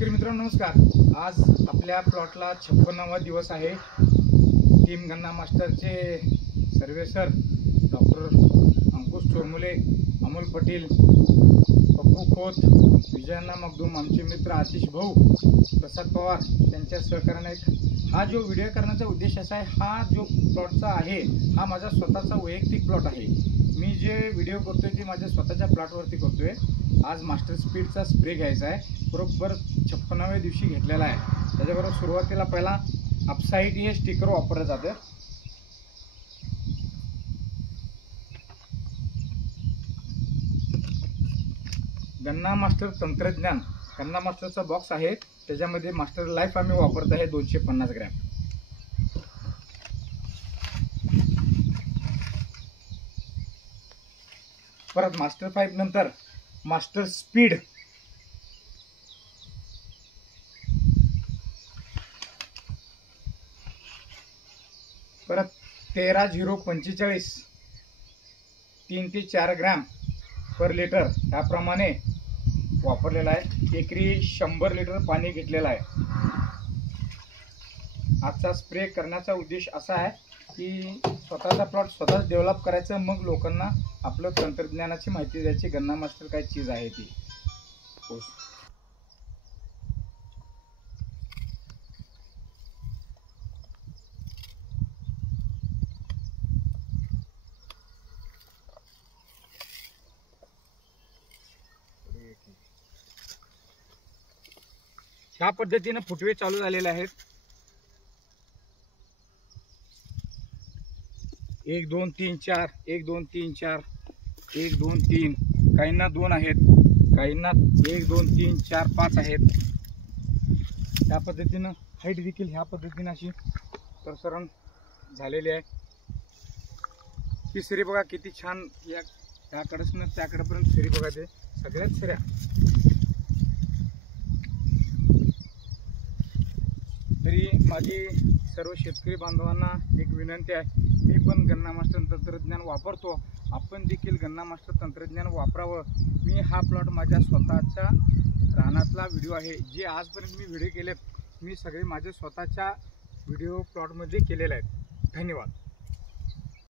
शेतकरी मित्रांनो नमस्कार। आज आपल्या प्लॉटला 56वा दिवस आहे। टीम गन्ना मास्टरचे सर्वेसर डॉक्टर अंकुश चोरमुले, अमोल पटेल, पप्पू खोत, विजयन्ना मगदूम, आमचे मित्र आतिश भाऊ, प्रसाद पवार यांच्या सहकार्याने हा जो व्हिडिओ करण्याचा उद्देश असा आहे, हा जो प्लॉटचा आहे हा माझा स्वतःचा वैयक्तिक प्लॉट आहे। मी जे व्हिडिओ करतोय ते माझ्या स्वतःच्या प्लॉटवरती करतोय। आज मास्टर स्पीडचा स्प्रे घ्यायचा आहे, बरोबर 56व्या दिवशी घेतलेला आहे। त्याच्याबरोबर सुरुवातीला पहिला अपसाईड हे स्टिकर वापरलं जातं। गन्ना मास्टर तंत्रज्ञान गन्ना मास्टरचा बॉक्स आहे, त्याच्यामध्ये मास्टर लाईफ आम्ही वापरत आहे 250 ग्रॅम। परत मास्टर 5 नंतर मास्टर स्पीड, परत 13-0-45 3 ते 4 ग्रॅम पर लिटर याप्रमाणे वापरलेला आहे। एकरी 100 लिटर पाणी घेतलेलं आहे। आजचा स्प्रे करण्याचा उद्देश असा आहे की स्वतःचा प्लॉट स्वतःच डेव्हलप करायचं, मग लोकांना आपलं तंत्रज्ञानाची माहिती द्यायची, गन्ना मास्टर काय चीज आहे ती। ह्या पद्धतीने फुटवे चालू झालेले आहेत। 1 2 3 4 1 2 3 4 1 2 3, काहींना 2 आहेत, काहींना 1 2 3 4 5 आहेत। त्या पद्धतीनं हाईट देखील ह्या पद्धतीने अशी प्रसरण झालेली आहे। ही सरी बघा किती छान, याकडेच त्याकडेपर्यंत सरी बघा, ते सगळ्यात सऱ्या। तरी माझी सर्व शेतकरी बांधवांना एक विनंती आहे, मी पण गन्ना मास्टर तंत्रज्ञान वापरतो, आपण देखील गन्ना मास्टर तंत्रज्ञान वापरावं। मी हा प्लॉट माझ्या स्वतःच्या रानातला व्हिडिओ आहे। जे आजपर्यंत मी व्हिडिओ केलेत, मी सगळे माझे स्वतःच्या व्हिडिओ प्लॉटमध्ये केलेले आहेत। धन्यवाद।